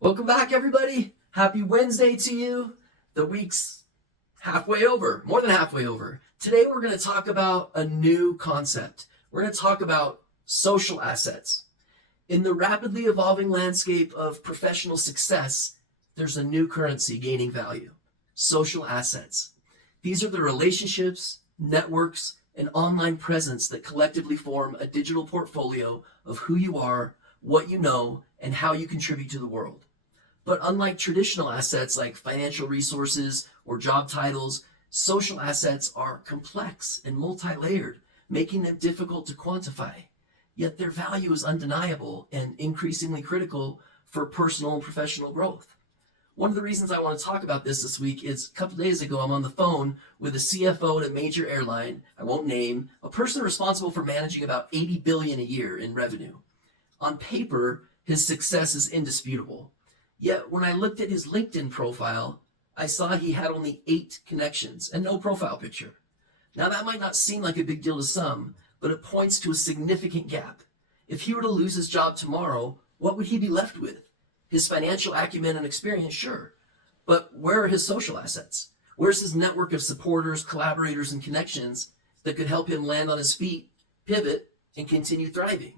Welcome back, everybody. Happy Wednesday to you. The week's halfway over, more than halfway over. Today, we're going to talk about a new concept. We're going to talk about social assets. In the rapidly evolving landscape of professional success, there's a new currency gaining value: social assets. These are the relationships, networks, and online presence that collectively form a digital portfolio of who you are, what you know, and how you contribute to the world. But unlike traditional assets like financial resources or job titles, social assets are complex and multi-layered, making them difficult to quantify. Yet their value is undeniable and increasingly critical for personal and professional growth. One of the reasons I want to talk about this week is a couple days ago, I'm on the phone with a CFO at a major airline, I won't name, a person responsible for managing about $80 billion a year in revenue. On paper, his success is indisputable. Yet when I looked at his LinkedIn profile, I saw he had only 8 connections and no profile picture. Now that might not seem like a big deal to some, but it points to a significant gap. If he were to lose his job tomorrow, what would he be left with? His financial acumen and experience, sure. But where are his social assets? Where's his network of supporters, collaborators, and connections that could help him land on his feet, pivot, and continue thriving?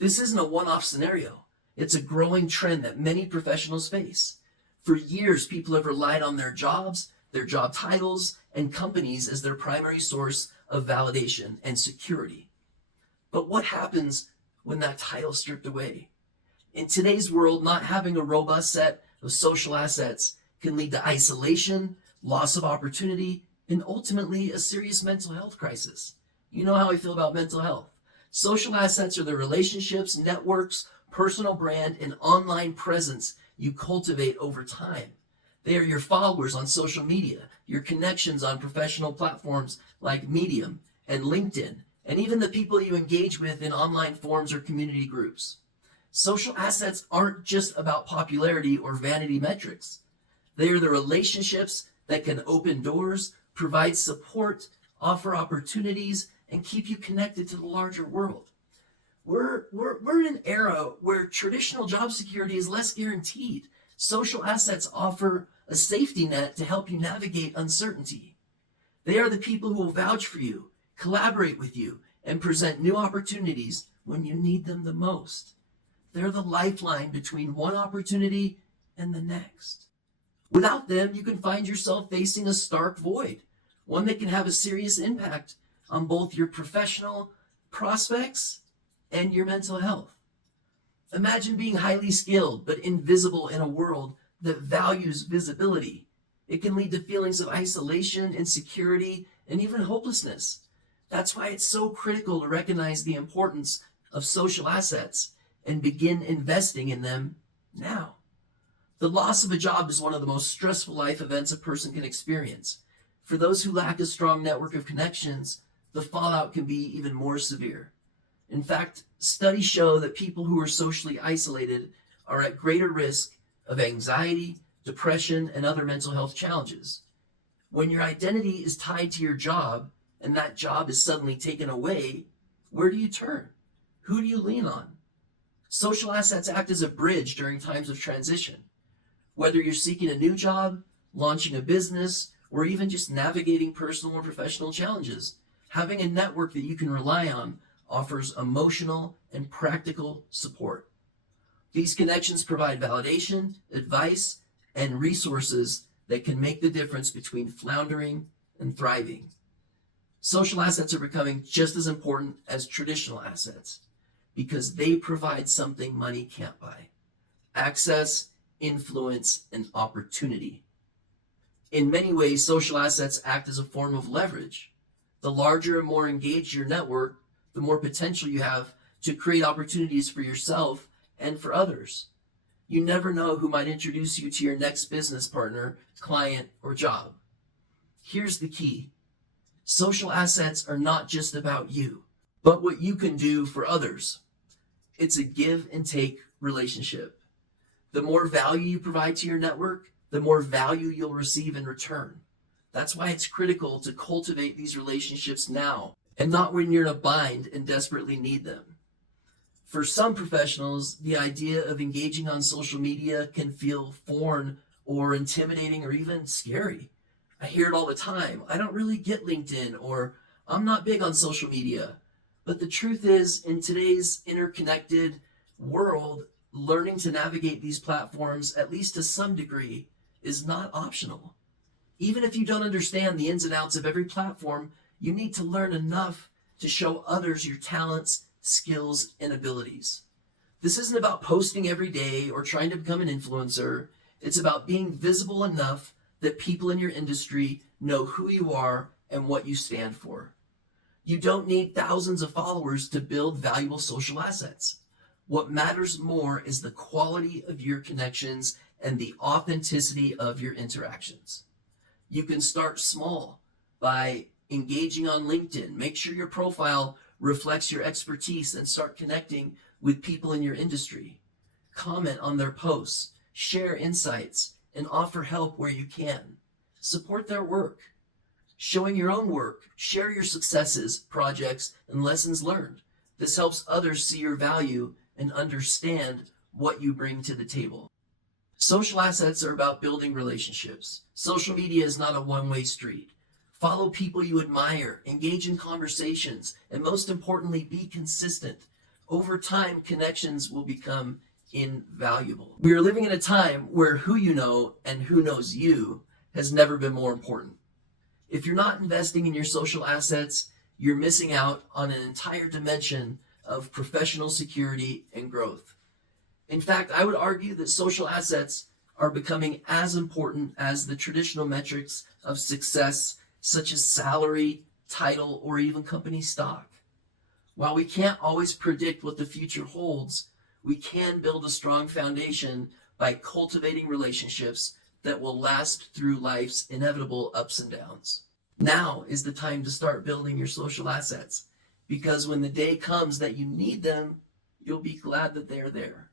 This isn't a one-off scenario. It's a growing trend that many professionals face. For years, people have relied on their jobs, their job titles, and companies as their primary source of validation and security. But what happens when that title is stripped away? In today's world, not having a robust set of social assets can lead to isolation, loss of opportunity, and ultimately a serious mental health crisis. You know how I feel about mental health. Social assets are the relationships, networks, personal brand, and online presence you cultivate over time. They are your followers on social media, your connections on professional platforms like Medium and LinkedIn, and even the people you engage with in online forums or community groups. Social assets aren't just about popularity or vanity metrics. They are the relationships that can open doors, provide support, offer opportunities, and keep you connected to the larger world. We're in an era where traditional job security is less guaranteed. Social assets offer a safety net to help you navigate uncertainty. They are the people who will vouch for you, collaborate with you, and present new opportunities when you need them the most. They're the lifeline between one opportunity and the next. Without them, you can find yourself facing a stark void, one that can have a serious impact on both your professional prospects and your mental health. Imagine being highly skilled but invisible in a world that values visibility. It can lead to feelings of isolation, insecurity, and even hopelessness. That's why it's so critical to recognize the importance of social assets and begin investing in them now. The loss of a job is one of the most stressful life events a person can experience. For those who lack a strong network of connections, the fallout can be even more severe. In fact, studies show that people who are socially isolated are at greater risk of anxiety, depression, and other mental health challenges. When your identity is tied to your job and that job is suddenly taken away, where do you turn? Who do you lean on? Social assets act as a bridge during times of transition. Whether you're seeking a new job, launching a business, or even just navigating personal or professional challenges, having a network that you can rely on offers emotional and practical support. These connections provide validation, advice, and resources that can make the difference between floundering and thriving. Social assets are becoming just as important as traditional assets because they provide something money can't buy: access, influence, and opportunity. In many ways, social assets act as a form of leverage. The larger and more engaged your network, the more potential you have to create opportunities for yourself and for others. You never know who might introduce you to your next business partner, client, or job. Here's the key. Social assets are not just about you, but what you can do for others. It's a give and take relationship. The more value you provide to your network, the more value you'll receive in return. That's why it's critical to cultivate these relationships now and not when you're in a bind and desperately need them. For some professionals, the idea of engaging on social media can feel foreign or intimidating or even scary. I hear it all the time. I don't really get LinkedIn, or I'm not big on social media. But the truth is, in today's interconnected world, learning to navigate these platforms, at least to some degree, is not optional. Even if you don't understand the ins and outs of every platform, you need to learn enough to show others your talents, skills, and abilities. This isn't about posting every day or trying to become an influencer. It's about being visible enough that people in your industry know who you are and what you stand for. You don't need thousands of followers to build valuable social assets. What matters more is the quality of your connections and the authenticity of your interactions. You can start small by engaging on LinkedIn. Make sure your profile reflects your expertise and start connecting with people in your industry. Comment on their posts, share insights, and offer help where you can. Support their work. Showing your own work, share your successes, projects, and lessons learned. This helps others see your value and understand what you bring to the table. Social assets are about building relationships. Social media is not a one-way street. Follow people you admire, engage in conversations, and most importantly, be consistent. Over time, connections will become invaluable. We are living in a time where who you know and who knows you has never been more important. If you're not investing in your social assets, you're missing out on an entire dimension of professional security and growth. In fact, I would argue that social assets are becoming as important as the traditional metrics of success, such as salary, title, or even company stock. While we can't always predict what the future holds, we can build a strong foundation by cultivating relationships that will last through life's inevitable ups and downs. Now is the time to start building your social assets, because when the day comes that you need them, you'll be glad that they're there.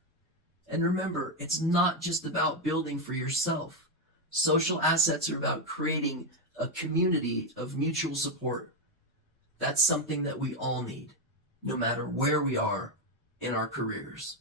And remember, it's not just about building for yourself. Social assets are about creating a community of mutual support. That's something that we all need, no matter where we are in our careers.